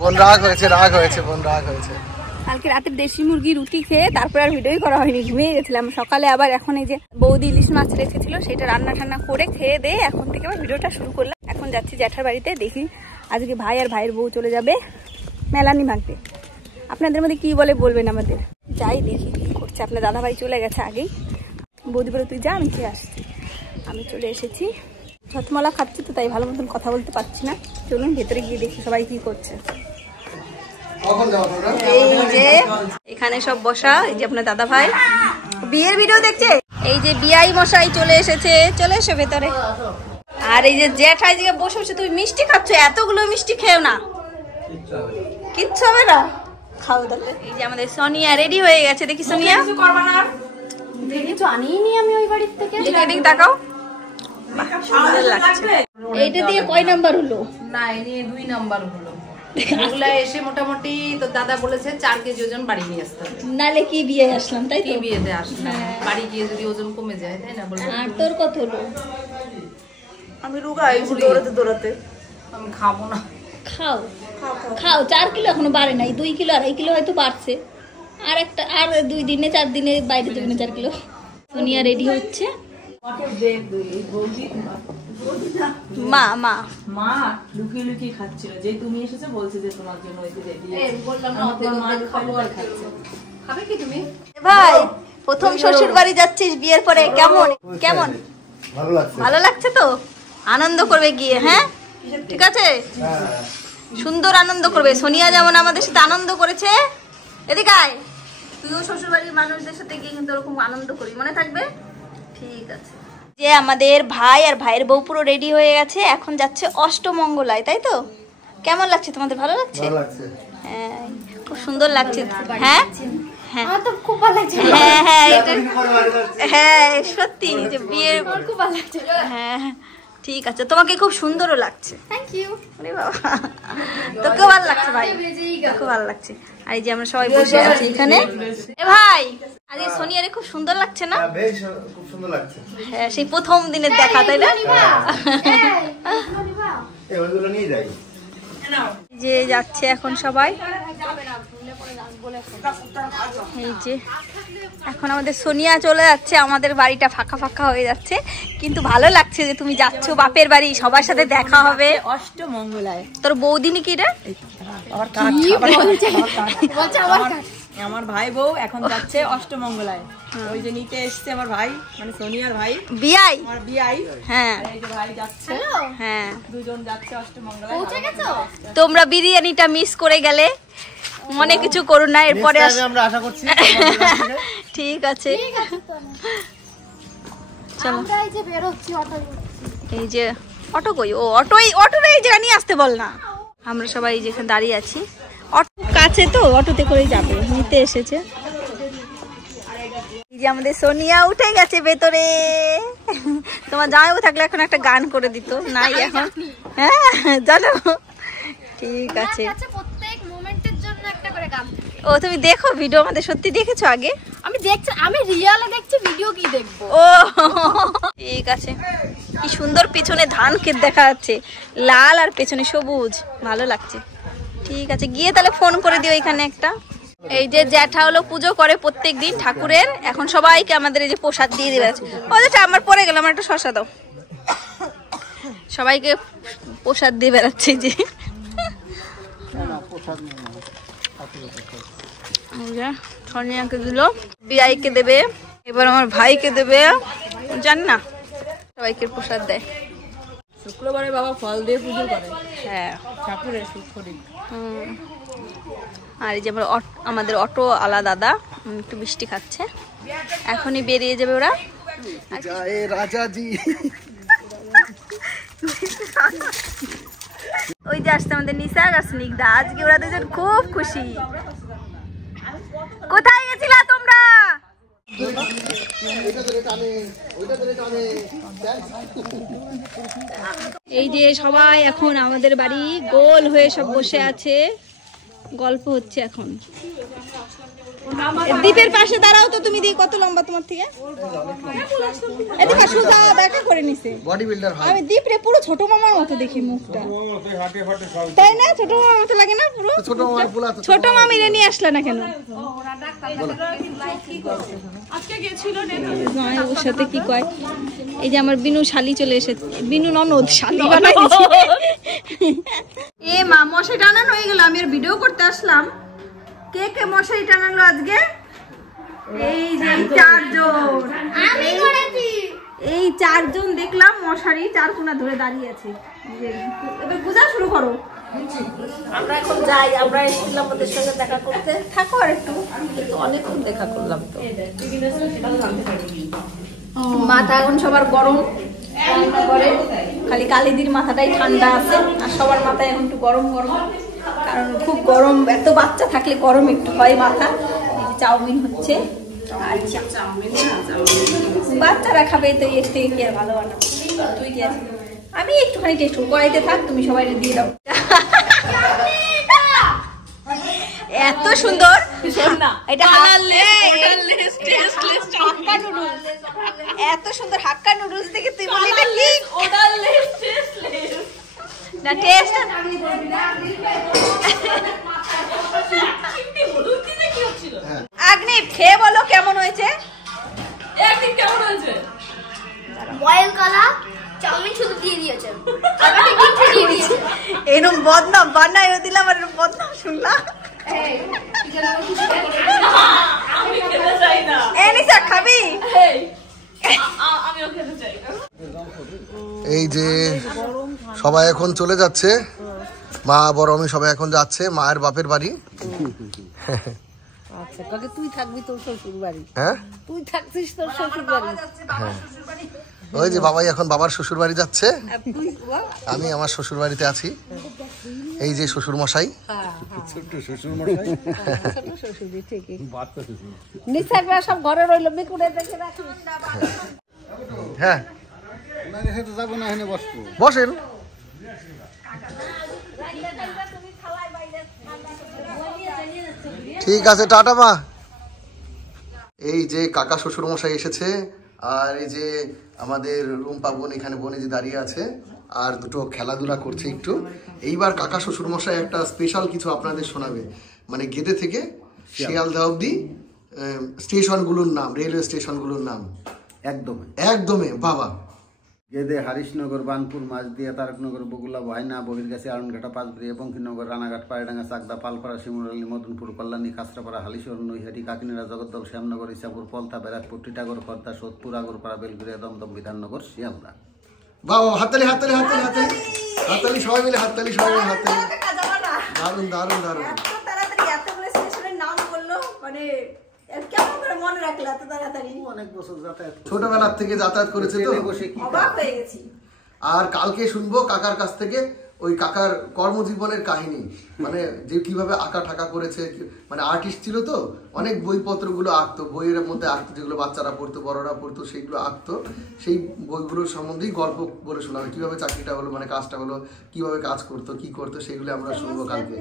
বোন রাগ হয়েছে বোন রাগ হয়েছে। কালকে রাতে দেশি মুরগি রুটি খেয়ে তারপর আর ভিডিওই করা হয়নি, ঘুমিয়ে গেছিলাম। সকালে আবার এখন এই যে বৌদি ইলিশ মাছ রেখেছিল সেটা রান্না ঠান্না করে খেয়ে দিয়ে এখন থেকে আবার ভিডিওটা শুরু করলাম। এখন যাচ্ছি জ্যাঠার বাড়িতে, দেখি আজকে ভাই আর ভাইয়ের বউ চলে যাবে মেলানি ভাঙতে। আপনাদের মধ্যে কি বলে বলবেন আমাদের, যাই দেখি কি করছে। আপনার দাদা ভাই চলে গেছে আগেই, বৌদি বলে তুই যা আমি খেয়ে আসছি। আমি চলে এসেছি, ছটমলা খাচ্ছি তো তাই ভালো মতন কথা বলতে পারছি না। চলুন ভেতরে গিয়ে দেখি সবাই কি করছে। এই যে এখানে সব বসা, এই যে আপনার দাদা ভাই বিয়ের ভিডিও দেখছে। এই যে বিয়াই মশাই চলে এসেছে, চলে এসো ভেতরে। আর এই যে জ্যাঠাই যে বসে বসে তুমি মিষ্টি খাচ্ছ, এতগুলো মিষ্টি খেও না, কিচ্ছু হবে না, খাও তাহলে। এই যে আমাদের সোনিয়া রেডি হয়ে গেছে, দেখি সোনিয়া কিছু আনিনি আমি ওই বাড়ির থেকে। এদিক তাকাও, সুন্দর লাগছে। এইটা দিয়ে কয় নাম্বার হলো? না, এই নিয়ে 2 নাম্বার হলো। এগুলা এসে মোটামুটি তো দাদা বলেছে 4 কেজি ওজন বাড়ি নিয়ে আসতে হবে। নালে কি বিয়ে আসলাম, তাই তো? বিয়েতে আসলাম, বাড়ি গিয়ে যদি ওজন কমে যায়, তাই না বলবো। আর তোর কত হলো? আমি রোগা হয়েছি দৌড়াতে দৌড়াতে, আমি খাবো না। খাও খাও, 4 কিলো এখনো বাড়ে নাই, 2 কিলো 2.5 কিলো হয়তো বাড়ছে। আর একটা আর 2 দিনে 4 দিনে বাইরে যাবে না 4 কিলো। সোনিয়া রেডি হচ্ছে। মা মা মা লুকিয়ে লুকিয়ে খাচ্ছিল, যে তুমি এসেছো বলছে যে তোমার জন্য ওই যে রেডি বললাম না, মা খাবো আর খাচ্ছে। খাবে কি তুমি? ভাই প্রথম শ্বশুর বাড়ি যাচ্ছিস বিয়ের পরে, কেমন কেমন? ভালো লাগছে তো? আনন্দ করবে গিয়ে, হ্যাঁ ঠিক আছে, সুন্দর আনন্দ করবে। সোনিয়া যেমন আমাদের সাথে আনন্দ করেছে, এদিকে আয়, তুইও শ্বশুর বাড়ির মানুষদের সাথে গিয়ে কিন্তু ওরকম আনন্দ করবি, মনে থাকবে? ঠিক আছে। যে আমাদের ভাই আর ভাইয়ের বউ পুরো রেডি হয়ে গেছে, এখন যাচ্ছে অষ্টমঙ্গলায়, তাই তো? কেমন লাগছে তোমাদের? ভালো লাগছে? হ্যাঁ খুব সুন্দর লাগছে। হ্যাঁ হ্যাঁ খুব ভালো লাগছে। হ্যাঁ হ্যাঁ হ্যাঁ সত্যি যে বিয়ের খুব ভালো লাগছে। হ্যাঁ ঠিক আছে, তোমাকে খুব সুন্দরও লাগছে। Thank you. আরে বাবা, তোকেও ভালো লাগছে ভাই, খুব ভালো লাগছে। আর এই যে আমরা সবাই বসে আছি এখানে। এ ভাই আজকে সোনিয়ারে খুব সুন্দর লাগছে না? বেশ খুব সুন্দর লাগছে। হ্যাঁ সেই প্রথম দিনের দেখা, তাই না? ওইগুলো নিয়ে যাই। যে যাচ্ছে এখন সবাই। এই যে এখন আমাদের সোনিয়া চলে যাচ্ছে, আমাদের বাড়িটা ফাঁকা ফাঁকা হয়ে যাচ্ছে, কিন্তু ভালো লাগছে যে তুমি যাচ্ছ বাপের বাড়ি, সবার সাথে দেখা হবে। অষ্টমঙ্গলায় তোর বৌদিনী কি রে? আমার ভাই বউ এখন যাচ্ছে অষ্টমঙ্গলায়, ওই যে নিতে এসছে আমার ভাই, মানে সোনিয়ার ভাই বিয়াই, আমার বিয়াই। হ্যাঁ এই যে ভাই যাচ্ছে, হ্যাঁ দুজন যাচ্ছে অষ্টমঙ্গলায়। তোমরা বিরিয়ানিটা মিস করে গেলে মনে কিছু করো না, এরপরে আমরা আশা করছি। ঠিক আছে চলো। এই যে অটো কই? ও অটোটা এই জায়গা নিয়ে আসতে বল না। আমরা সবাই যেখানে দাঁড়িয়ে আছি, অটো কাছে তো, অটোতে করেই যাবে, নিতে এসেছে। এই যে আমাদের সোনিয়া উঠে গেছে ভেতরে। তোমার জামাইবাবু থাকলে এখন একটা গান করে দিত, নাই এখন। হ্যাঁ জানো, ঠিক আছে। ও তুমি দেখো ভিডিও আমাদের? সত্যি দেখেছো আগে? আমি দেখছি, আমি রিয়েলে দেখছি, ভিডিও কি দেখবো? ও ঠিক আছে। কি সুন্দর পিছনে ধান ক্ষেত দেখা যাচ্ছে, লাল আর পেছনে সবুজ, ভালো লাগছে। ঠিক আছে গিয়ে তাহলে ফোন করে দিও এখানে একটা। এই যে জ্যাঠা হলো পুজো করে প্রত্যেকদিন ঠাকুরের, এখন সবাইকে আমাদের এই যে প্রসাদ দিয়ে দেবে। ও যেটা আমার পরে গেল, আমার একটা শসা দাও। সবাইকে প্রসাদ দিয়ে বেড়াচ্ছে যে। সোনিয়াকে দিল, বিয়াইকে দেবে, এবার আমার ভাইকে দেবে, জানি না সবাইকে প্রসাদ দেয়। শুক্রবারে বাবা ফল দিয়ে পুজো করে, হ্যাঁ ঠাকুরের শুক্রদিন। আর এই যে আমাদের অটো আলা দাদা একটু মিষ্টি খাচ্ছে, এখনই বেরিয়ে যাবে ওরা। রাজাজি ওই যে আসছে আমাদের নিসার আর স্নিগ্ধা, আজকে ওরা দুজন খুব খুশি। কোথায় গেছিলা তোমরা? এই যে সবাই এখন আমাদের বাড়ি গোল হয়ে সব বসে আছে, গল্প হচ্ছে এখন। দীপের পাশে দাঁড়াও তো তুমি, দি কত লম্বা তোমার থেকে? এদিকে সোজা দেখা করে নিছে বডি বিল্ডার হয়। আমি দীপ রে পুরো ছোট মামার মতো দেখি মুখটা, তাই না? ছোট মামার মতো লাগে না পুরো? ছোট মামার পোলা তো। ছোট মামিরে নিয়ে আসলে না কেন? আজকে গেছিল ওর সাথে কি কয়? এই যে আমার বিনু শালি চলে এসেছে, বিনু ননদ শালি বানাই দিয়েছে। এ মা, মশাই টানানো হয়ে গেল, আমি আর ভিডিও করতে আসলাম। কে কে মশাই টানালো আজকে? এই যে চারজন, এই চারজন দেখলাম মশারি চার কোনা ধরে দাঁড়িয়ে আছে। এবার গুজা শুরু করো। আমরা এখন যাই, আমরা এসেছিলাম ওদের সঙ্গে দেখা করতে, থাকো আর একটু। কিন্তু অনেকক্ষণ দেখা করলাম তো। মাথা এখন সবার গরম, খালি কালিদির মাথাটাই ঠান্ডা আছে, আর সবার মাথায় এখন একটু গরম গরম, কারণ খুব গরম। এত বাচ্চা থাকলে গরম একটু হয় মাথা। চাউমিন হচ্ছে, বাচ্চারা খাবে তো এর থেকে কি আর ভালো বানাবো? তুই কি আছে? আমি একটুখানি টেস্ট করাইতে থাক, তুমি সবাই দিয়ে দাও। এত সুন্দর, এটা হাক্কা নুডলস। এত সুন্দর হাক্কা নুডলস দেখে তুই বলি এটা কি? না টেস্ট আগ্নিপ খেয়ে বলো কেমন হয়েছে? একদিন কেমন হয়েছে? বয়েল কলা চাউমিন শুধু দিয়ে দিয়েছে, আর একটা ডিম দিয়ে দিয়েছে। এরকম বদনাম বানাই দিলাম, আর এরকম বদনাম শুনলাম। আমি খেতে চাই না। এনিসা খাবি? আমিও খেতে চাই না। এই যে সবাই এখন চলে যাচ্ছে, মা বড় আমি সবাই এখন যাচ্ছে মায়ের বাপের বাড়ি। আচ্ছা, কাকে তুই থাকবি তোর শ্বশুর বাড়ি? হ্যাঁ, তুই থাকছিস তোর শ্বশুর বাড়ি? ওই যে বাবাই এখন বাবার শ্বশুর বাড়ি যাচ্ছে, আমি আমার শ্বশুর বাড়িতে আছি। এই যে শ্বশুর মশাই, ছোট শ্বশুরই ঠিকই। নিশ্চয় সব ঘরে রইল, মেকুড়ে দেখে রাখিস। হ্যাঁ বসেন। ঠিক আছে, টাটা মা। এই যে কাকা শ্বশুর মশাই এসেছে, আর এই যে আমাদের রুম্পা বোন এখানে বোন যে দাঁড়িয়ে আছে, আর দুটো খেলাধুলা করছে একটু। এইবার কাকা শ্বশুর মশাই একটা স্পেশাল কিছু আপনাদের শোনাবে, মানে গেদে থেকে শিয়ালদা অব্দি স্টেশনগুলোর নাম, রেলওয়ে স্টেশনগুলোর নাম। একদমই বাবা। গেদে, হারিশনগর, বানপুর, মাঝদিয়া, তারকনগর, বগুলা, ভাইনা, বহিরগাছি, আরনঘাটা, পাঁচবিড়িয়া, বঙ্কিমনগর, রানাঘাট, পায়ডাঙ্গা, চাকদা, পালপাড়া, শিমুরালী, মদনপুর, কল্যাণী, খাসরাপাড়া, হালিশহর, নৈহাটি, কাকিনাড়া, জগদ্দল, শ্যামনগর, ইসাপুর, পলতা, ব্যারাকপুর, টিটাগড়, খর্দা, সোদপুর, আগরপাড়া, বেলগুড়িয়া, দমদম, বিধাননগর, শিয়ালদা। বাবা হাততালি হাততালি হাততালি হাততালি হাততালি, সবাই মিলে হাততালি, সবাই মিলে হাততালি। দারুণ দারুণ দারুণ। তাড়াতাড়ি এতগুলো স্টেশনের নাম বললো, মানে কেমন করে মনে রাখলে এত তাড়াতাড়ি? অনেক বছর যাতায়াত, ছোটবেলার থেকে যাতায়াত করেছে তো, অবাক হয়ে গেছি। আর কালকে শুনবো কাকার কাছ থেকে ওই কাকার কর্মজীবনের কাহিনী, মানে যে কিভাবে আঁকা ঠাকা করেছে, মানে আর্টিস্ট ছিল তো, অনেক বইপত্রগুলো আঁকতো, বইয়ের মধ্যে আঁকতো, যেগুলো বাচ্চারা পড়তো, বড়রা পড়তো, সেইগুলো আঁকতো। সেই বইগুলোর সম্বন্ধেই গল্প বলে শোনাবে, কিভাবে চাকরিটা হলো, মানে কাজটা হলো, কিভাবে কাজ করতো, কি করতো, সেগুলো আমরা শুনবো কালকে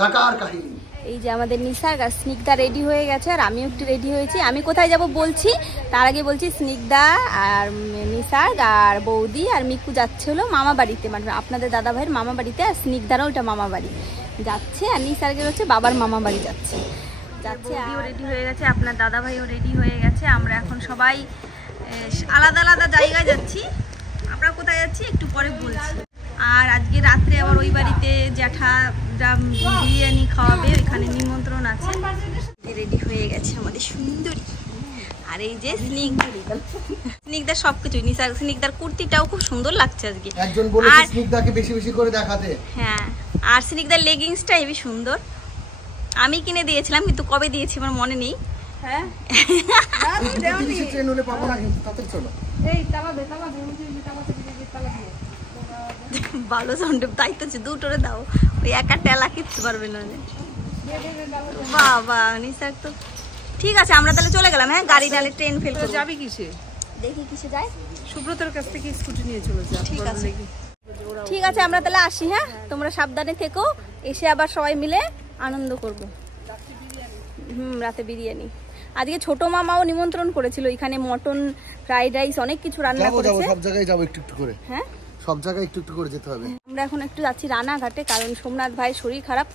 কাকার কাহিনী। এই যে আমাদের নিসার আর স্নিগ্ধা রেডি হয়ে গেছে, আর আমিও একটু রেডি হয়েছি। আমি কোথায় যাব বলছি, তার আগে বলছি স্নিগ্ধা আর নিসার আর বৌদি আর মিকু যাচ্ছে হলো মামা বাড়িতে, মানে আপনাদের দাদা ভাইয়ের মামা বাড়িতে, আর স্নিগ্ধারও ওইটা মামা বাড়ি যাচ্ছে, আর নিসারকে হচ্ছে বাবার মামা বাড়ি যাচ্ছে। বৌদিও রেডি হয়ে গেছে, আপনার দাদা ভাইও রেডি হয়ে গেছে। আমরা এখন সবাই আলাদা আলাদা জায়গায় যাচ্ছি। আমরা কোথায় যাচ্ছি একটু পরে বলছি। আর আজকে রাত্রে আবার ওই বাড়িতে জ্যাঠারা বিরিয়ানি খাওয়াবে, ওইখানে নিমন্ত্রণ আছে। রেডি হয়ে গেছে আমাদের সুন্দরী। আর এই যে স্নিগ্ধার সবকিছু, স্নিগ্ধার কুর্তিটাও খুব সুন্দর লাগছে আজকে। একজন বলেছে স্নিগ্ধাকে বেশি বেশি করে দেখাতে। হ্যাঁ, আর স্নিগ্ধার লেগিংসটা হেবি সুন্দর, আমি কিনে দিয়েছিলাম, কিন্তু কবে দিয়েছি আমার মনে নেই। হ্যাঁ ট্রেন হলে পাবো না, কিন্তু তাতে চলো। ভালো জন্ডে দায়িত্ব আছে, দুটোরে দাও, ওই একা টেলা কিনতে পারবে না। বাবা নিসার তো ঠিক আছে, আমরা তাহলে চলে গেলাম। হ্যাঁ, গাড়ি নালে ট্রেন ফেল করে যাবি কিসে? দেখি কিসে যায়। সুব্রতর কাছ থেকে স্কুটি নিয়ে চলে যা। ঠিক আছে, ঠিক আছে, আমরা তাহলে আসি। হ্যাঁ, তোমরা সাবধানে থেকো, এসে আবার সবাই মিলে আনন্দ করব। রাতে বিরিয়ানি। আজকে ছোট মামাও নিমন্ত্রণ করেছিল, এখানে মটন, ফ্রাইড রাইস, অনেক কিছু রান্না করেছে। সব জায়গায় যাবো একটু একটু করে। হ্যাঁ, সব জায়গায় একটু একটু করে যেতে হবে। আমরা এখন একটু যাচ্ছি রানাঘাটে, কারণ সোমনাথ ভাইয়ের শরীর খারাপ।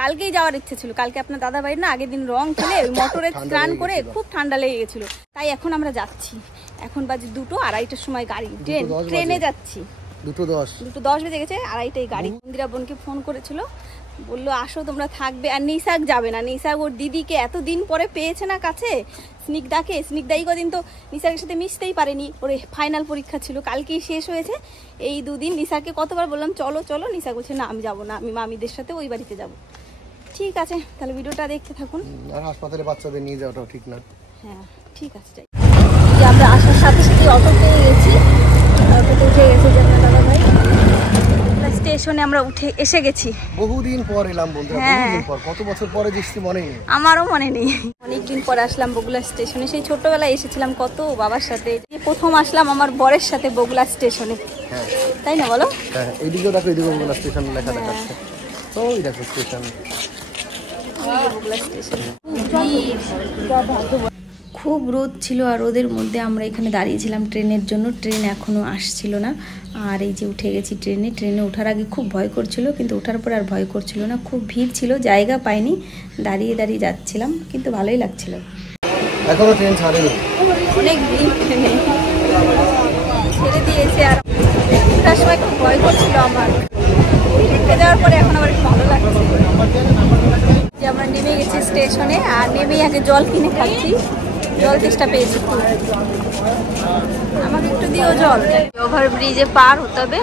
কালকেই যাওয়ার ইচ্ছে ছিল। কালকে আপনার দাদা ভাইয়ের না আগের দিন রং খেলে ওই মোটরে স্নান করে খুব ঠান্ডা লেগে গেছিল, তাই এখন আমরা যাচ্ছি। এখন বাজে 2টো, 2:30টার সময় গাড়ি, ট্রেনে যাচ্ছি। 2:10 বেজে গেছে, 2:30টায় গাড়ি। ইন্দিরা বোনকে ফোন করেছিল, বললো আসো তোমরা থাকবে। আর নিশাক যাবে না, নিশাক ওর দিদিকে এতদিন পরে পেয়েছে না কাছে, স্নিগ্ধাকে। স্নিগ্ধাই কদিন তো নিশাকের সাথে মিশতেই পারেনি, ওর ফাইনাল পরীক্ষা ছিল, কালকেই শেষ হয়েছে। এই 2 দিন নিশাকে কতবার বললাম চলো চলো, নিশা বলছে না আমি যাবো না, আমি মামিদের সাথে ওই বাড়িতে যাব। ঠিক আছে, তাহলে ভিডিওটা দেখতে থাকুন। আর হাসপাতালে বাচ্চাদের নিয়ে যাওয়াটাও ঠিক না। হ্যাঁ ঠিক আছে, যাই। আমরা আসার সাথে সাথে অটো পেয়ে গেছি, অটোতে উঠে গেছি দাদা ভাই। স্টেশনে আমরা উঠে এসে গেছি। বহুদিন পর এলাম বন্ধুরা, বহুদিন পর। কত বছর পরে দেখছি মনে নেই। আমারও মনে নেই, অনেকদিন পরে আসলাম বগুলা স্টেশনে। সেই ছোটবেলায় এসেছিলাম কত বাবার সাথে। প্রথম আসলাম আমার বরের সাথে বগুলা স্টেশনে, তাই না বলো? হ্যাঁ, এইদিকেও দেখো, এইদিকে বগুলা স্টেশন লেখা দেখাচ্ছে। তো ওই দেখো স্টেশন, বগুলা স্টেশন। খুব রোদ ছিল, আর রোদের মধ্যে আমরা এখানে দাঁড়িয়েছিলাম ট্রেনের জন্য। ট্রেন এখনও আসছিল না। আর এই যে উঠে গেছি ট্রেনে। ট্রেনে ওঠার আগে খুব ভয় করছিল, কিন্তু ওঠার পর আর ভয় করছিল না। খুব ভিড় ছিল, জায়গা পাইনি, দাঁড়িয়ে দাঁড়িয়ে যাচ্ছিলাম, কিন্তু ভালোই লাগছিল। এখনো ট্রেন ছাড়েনি, অনেক ভিড় ট্রেনে, ছেড়ে দিয়েছে। আর ওঠার সময় খুব ভয় করছিল আমার, উঠে যাওয়ার পরে এখন আবার একটু ভালো লাগছে। যে আমরা নেমে গেছি স্টেশনে, আর নেমেই আগে জল কিনে খাচ্ছি। জল চেষ্টা পেয়েছি, আমাকে একটু দিও জল। ওভার ব্রিজে পার হতে হবে।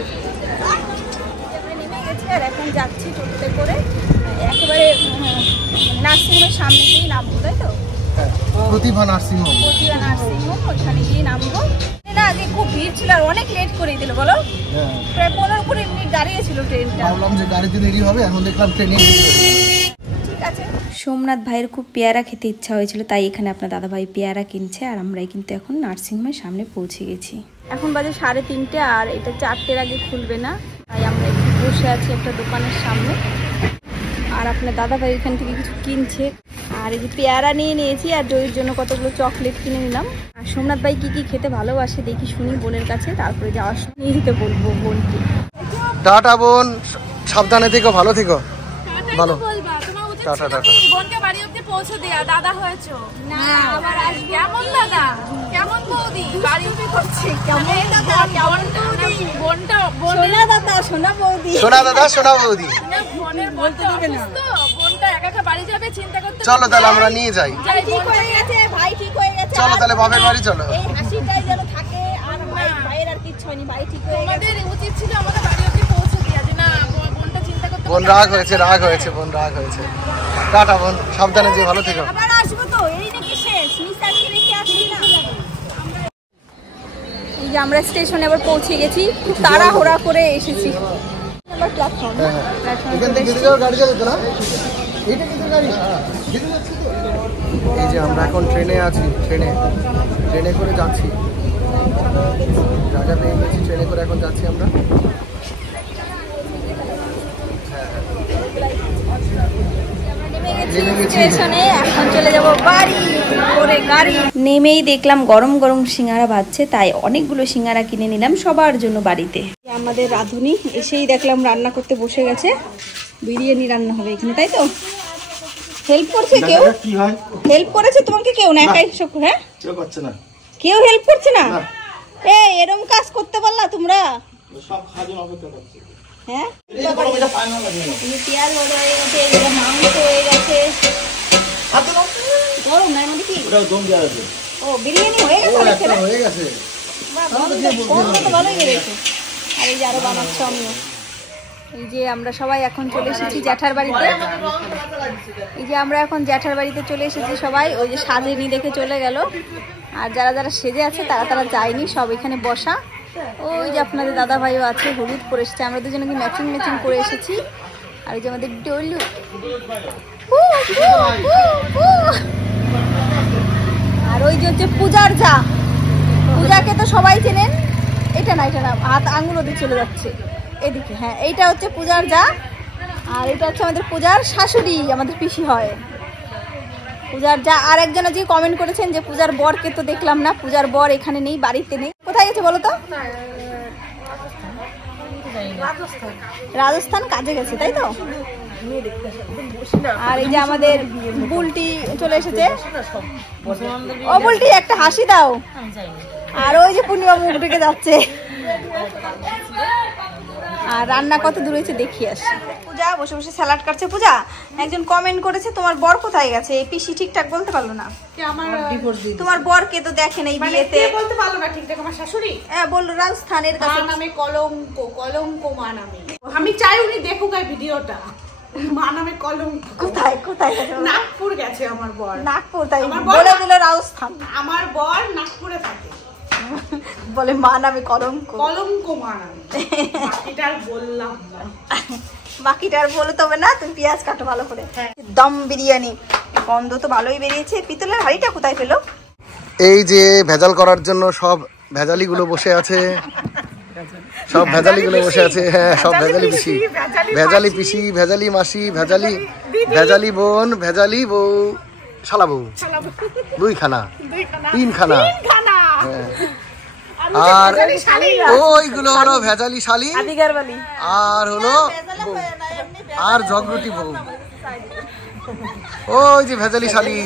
নেমে গেছি আর এখন যাচ্ছি টোটোতে করে একেবারে নার্সিংহোমের সামনে গিয়েই নামবো, তাই তো? প্রতিভা নার্সিংহোম। প্রতিভা নার্সিংহোম, ওইখানে গিয়ে নামবো। না আগে খুব ভিড় ছিল, আর অনেক লেট করে দিল বলো। প্রায় 15-20 মিনিট দাঁড়িয়েছিল ট্রেনটা। ভাবলাম যে গাড়িতে দেরি হবে, এখন দেখলাম ট্রেনে। ঠিক আছে। সোমনাথ ভাইয়ের খুব পেয়ারা খেতে ইচ্ছা হয়েছিল, তাই এখানে আপনার দাদা ভাই পেয়ারা কিনছে। আর আমরাই কিন্তু এখন নার্সিংহোমের সামনে পৌঁছে গেছি। এখন বাজে 3:30, আর এটা 4টের আগে খুলবে না, তাই আমরা একটু বসে আছি একটা দোকানের সামনে। আর আপনার দাদা ভাই এখান থেকে কিছু কিনছে। আর এই যে পেয়ারা নিয়ে নিয়েছি, আর জয়ের জন্য কতগুলো চকলেট কিনে নিলাম। আর সোমনাথ ভাই কি কি খেতে ভালোবাসে দেখি শুনি বোনের কাছে, তারপরে যাওয়ার সময় নিয়ে দিতে বলবো বোনকে। টাটা বোন, সাবধানে থেকো, ভালো থেকো। ভালো, টাটা টাটা। বোনকে বাড়ি অবধি পৌঁছে দেয়া, দাদা হয়েছো না আবার আসবে। কেমন দাদা, কেমন বৌদি, বাড়ি অবধি করছে কেমন দাদা, কেমন বৌদি, বোনটা সোনা দাদা, সোনা বৌদি, সোনা দাদা, সোনা বৌদি। বোনের বলতে দিবে না, বোনটা একা একা বাড়ি যাবে, চিন্তা করতে। চলো তাহলে আমরা নিয়ে যাই। ঠিক হয়ে গেছে, ভাই ঠিক হয়ে গেছে। চলো তাহলে বাপের বাড়ি চলো। এই হাসিটাই যেন থাকে, আর ভাইয়ের আর কিচ্ছু হয়নি, ভাই ঠিক হয়ে গেছে। আমাদের উচিত ছিল আমাদের বাড়ি অবধি পৌঁছে দেয়া, যে না বোনটা চিন্তা করতে। বোন রাগ হয়েছে, রাগ হয়েছে, বোন রাগ হয়েছে। টাটা বোন, সাবধানে যে, ভালো থেকো। আবার আসবো তো, এই নাকি শেষ, নিশাকে রেখে আসবি না। এই যে আমরা স্টেশনে আবার পৌঁছে গেছি, খুব তাড়াহুড়া করে এসেছি। নাম্বার প্ল্যাটফর্ম, এখান থেকে যেতে যাও, গাড়ি যাবে তো না? এইটা কিন্তু গাড়ি যেতে যাচ্ছে তো। এই যে আমরা এখন ট্রেনে আছি, ট্রেনে করে যাচ্ছি। জায়গা পেয়ে গেছি, ট্রেনে করে এখন যাচ্ছি আমরা। স্টেশনে এখন চলে যাব বাড়ি করে গাড়ি। নেমেই দেখলাম গরম গরম সিঙ্গারা ভাজছে, তাই অনেকগুলো সিঙ্গারা কিনে নিলাম সবার জন্য বাড়িতে। আমাদের রাঁধুনি এসেই দেখলাম রান্না করতে বসে গেছে, বিরিয়ানি রান্না হবে এখানে, তাই তো? হেল্প করছে কেউ? হেল্প করেছে তোমাকে কেউ? না একাই সব? হ্যাঁ, কেউ করছে না, কেউ হেল্প করছে না। এরকম কাজ করতে পারলা তোমরা? সব খাজুন অপেক্ষা করছে। হ্যাঁ, পেঁয়াজ হয়ে গেছে, মাংস হয়ে গেছে, গরম না মানে কি? ও বিরিয়ানি হয়ে গেছে, হয়ে গেছে, তো ভালোই বেড়েছে। আর এই যে আরো বানাচ্ছ আমিও। এই যে আমরা সবাই এখন চলে এসেছি জ্যাঠার বাড়িতে। এই যে আমরা এখন জ্যাঠার বাড়িতে চলে এসেছি সবাই। ওই যে সাজেনি দেখে চলে গেল, আর যারা যারা সেজে আছে তারা যায়নি, সব এখানে বসা। ওই যে আপনাদের দাদা ভাইও আছে, হলুদ পরে এসেছে, আমরা দুজনে ম্যাচিং করে এসেছি। আর এই যে আমাদের ডলু, আর ওই যে হচ্ছে পূজার যা। পূজাকে তো সবাই চেনেন, এটা না হাত আঙুল ওদিকে চলে যাচ্ছে এদিকে। হ্যাঁ, এইটা হচ্ছে পূজার যা, আর এটা হচ্ছে আমাদের পূজার শাশুড়ি, আমাদের পিসি হয়। পূজার যা আর একজন আজকে কমেন্ট করেছেন যে পূজার বরকে তো দেখলাম না, পূজার বর এখানে নেই, বাড়িতে নেই। কোথায় গেছে বলো তো? রাজস্থান কাজে গেছে, তাই তো? আর এই যে আমাদের বুলটি চলে এসেছে। ও বুলটি একটা হাসি দাও। আর ওই যে পূর্ণিমা মুখ ঢেকে যাচ্ছে। আর রান্না কত দূর হয়েছে দেখিয়ে আসি। পূজা বসে বসে স্যালাড কাটছে। পূজা, একজন কমেন্ট করেছে তোমার বর কোথায় গেছে, এই পিসি ঠিকঠাক বলতে পারলো না। তোমার বরকে তো দেখেন এই বিয়েতে বলতে পারলো না ঠিকঠাক। আমার শাশুড়ি বললো রাজস্থানের কাছে নামে কলঙ্ক, কলঙ্ক মা নামে। আমি চাই উনি দেখুক এই ভিডিওটা। মা নামে কলঙ্ক। কোথায় কোথায়? নাগপুর গেছে আমার বর। নাগপুর, তাই বলে দিল রাজস্থান। আমার বর নাগপুরে থাকে। বলে মা নামে কলঙ্ক, কলঙ্ক মা নামে। বাকিটা আর বললাম না। বাকিটা আর বলতে হবে না। তুমি পেঁয়াজ কাটো ভালো করে। দম বিরিয়ানি গন্ধ তো ভালোই বেরিয়েছে। পিতলের হাঁড়িটা কোথায় পেলো? এই যে ভেজাল করার জন্য সব ভেজালিগুলো বসে আছে, সব ভেজালিগুলো বসে আছে। হ্যাঁ, সব ভেজালি পিসি, ভেজালি পিসি, ভেজালি মাসি, ভেজালি ভেজালি বোন, ভেজালি বউ, শালা বউ, দুইখানা তিনখানা। আর ওইগুলো হলো ভেজালি শালি, আর হলো আর জগরুটি বউ। ওই যে ভেজালি শালি,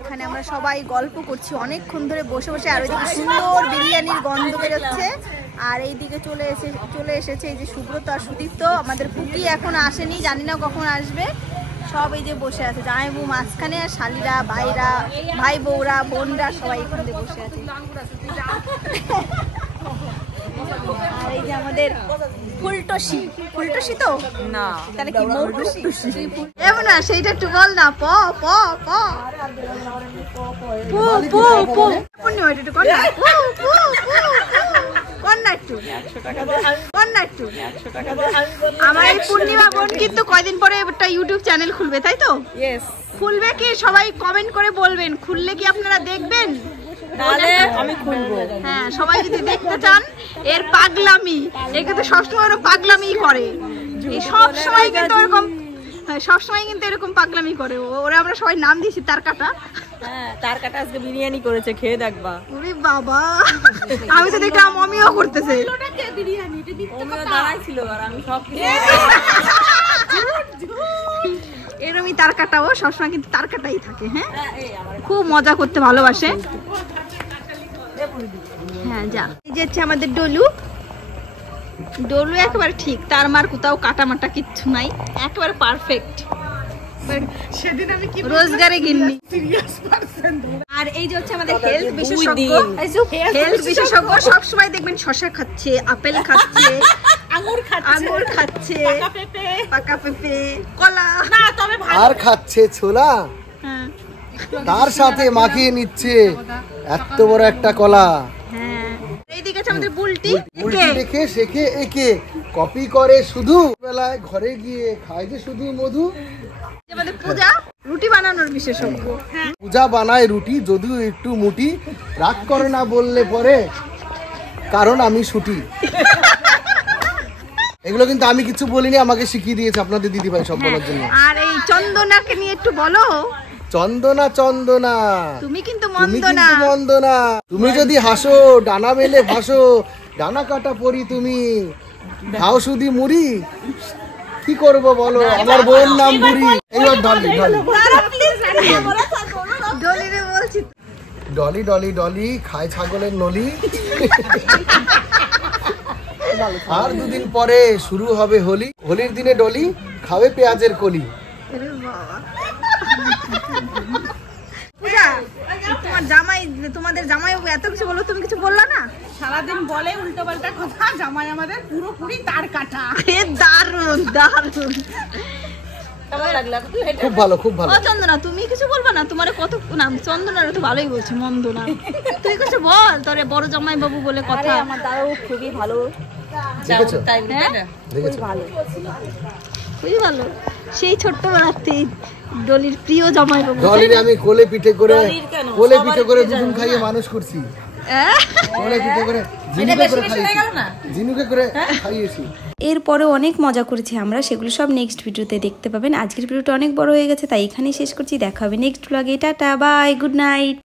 এখানে আমরা সবাই গল্প করছি অনেকক্ষণ ধরে বসে বসে। আর ওইদিকে সুন্দর বিরিয়ানির গন্ধ বেরোচ্ছে। আর এইদিকে চলে এসেছে এই যে সুব্রত আর সুদীপ্ত। আমাদের কুকি এখন আসেনি, জানি না কখন আসবে। সব এই যে বসে আছে, জামাইবু মাঝখানে, আর শালিরা, ভাইরা, ভাই বউরা, বোনরা সবাই এখানে বসে আছে। আর এই যে আমাদের ফুলটসি, ফুলটসি তো না, তাহলে কি মৌটুসি? এমন না, সেইটা একটু বল না। প প প পু পু পু পূর্ণিমা একটু কর না। পু পু পু কর না একটু, 100 টাকা দে। কর না একটু, 100 টাকা দে। আমার এই পূর্ণিমা বোন কিন্তু কয়দিন পরে একটা ইউটিউব চ্যানেল খুলবে, তাই তো? ইয়েস। খুলবে কি? সবাই কমেন্ট করে বলবেন। খুললে কি আপনারা দেখবেন? তাহলে আমি খুলবো। হ্যাঁ, সবাই যদি দেখতে চান এর পাগলামি, একে তো সবসময় পাগলামি করে, এই সব সময় কিন্তু এরকম, সবসময় কিন্তু এরকম পাগলামি করে। ওরা আমরা সবাই নাম দিয়েছি তার কাটা। হ্যাঁ, তার কাটা আজকে বিরিয়ানি করেছে, খেয়ে দেখবা। ওরে বাবা, আমি তো দেখলাম অমিও করতেছে। অমিও দাঁড়াইছিল আর আমি সব এরমই তার কাটাও সবসময় কিন্তু তার কাটাই থাকে। হ্যাঁ, খুব মজা করতে ভালোবাসে। হ্যাঁ, যা। এই যে হচ্ছে আমাদের ডলু। ডলু একেবারে ঠিক, তার মার কোথাও কাটা মাটা কিচ্ছু নাই, একেবারে পারফেক্ট। সেদিন আমি কি রোজগারে গিন্নি। আর এই যে হচ্ছে আমাদের হেলথ বিশেষজ্ঞ। হেলথ বিশেষজ্ঞ সবসময় দেখবেন শসা খাচ্ছে, আপেল খাচ্ছে, আঙুর খাচ্ছে, পাকা পেঁপে, কলা, না তবে আর খাচ্ছে ছোলা, তার সাথে মাখিয়ে নিচ্ছে এত বড় একটা কলা। হ্যাঁ, এইদিকে আছে আমাদের বুলটি। বুলটি দেখে শেখে একে, কপি করে শুধু, বেলায় ঘরে গিয়ে খায় যে শুধু মধু। আমাদের পূজা রুটি বানানোর বিশেষজ্ঞ। পূজা বানায় রুটি, যদিও একটু মুটি, রাগ করে না বললে পরে, কারণ আমি ছুটি। এগুলো কিন্তু আমি কিছু বলিনি, আমাকে শিখিয়ে দিয়েছে আপনাদের দিদি ভাই সব বলার জন্য। আর এই চন্দনাকে নিয়ে একটু বলো। চন্দনা, চন্দনা তুমি কিন্তু মন্দ না, মন্দ না। তুমি যদি হাসো, ডানা মেলে ভাসো, ডানা কাটা পরি তুমি, খাও শুধু মুড়ি, কি করব বলো, আমার বোন নাম বুড়ি। এবার ডলি, ডলি ডলিরে বলছি, ডলি ডলি ডলি খায় ছাগলের নলি। আর দুদিন পরে শুরু হবে হোলি, হোলির দিনে ডলি খাবে পেঁয়াজের কলি। পূজা, তোমার জামাই, তোমাদের জামাই এত কিছু বলো, তুমি কিছু বললা না? সারাদিন বলে উল্টো পাল্টা কথা। জামাই আমাদের পুরোপুরি তার কাটা। দারুন দারুন, খুব ভালো, খুব ভালো। চন্দনা, তুমি কিছু বলবা না? তোমার কত নাম, চন্দনার তো ভালোই বলছে, মন্দ না। তুই কিছু বল, তোরে বড় জামাই বাবু বলে কথা। আমার দাদাও খুবই ভালো, দেখেছো? হ্যাঁ, দেখেছো? খুবই ভালো। সেই ছোট্টবেলাতে ডলির প্রিয় জামাই বাবু। ডলির আমি কোলে পিঠে করে দুধ খাইয়ে মানুষ করছি। এরপরে অনেক মজা করেছি আমরা, সেগুলো সব নেক্সট ভিডিওতে দেখতে পাবেন। আজকের ভিডিওটা অনেক বড় হয়ে গেছে, তাই এখানেই শেষ করছি। দেখা হবে নেক্সট ব্লগে। Tata, bye, good night.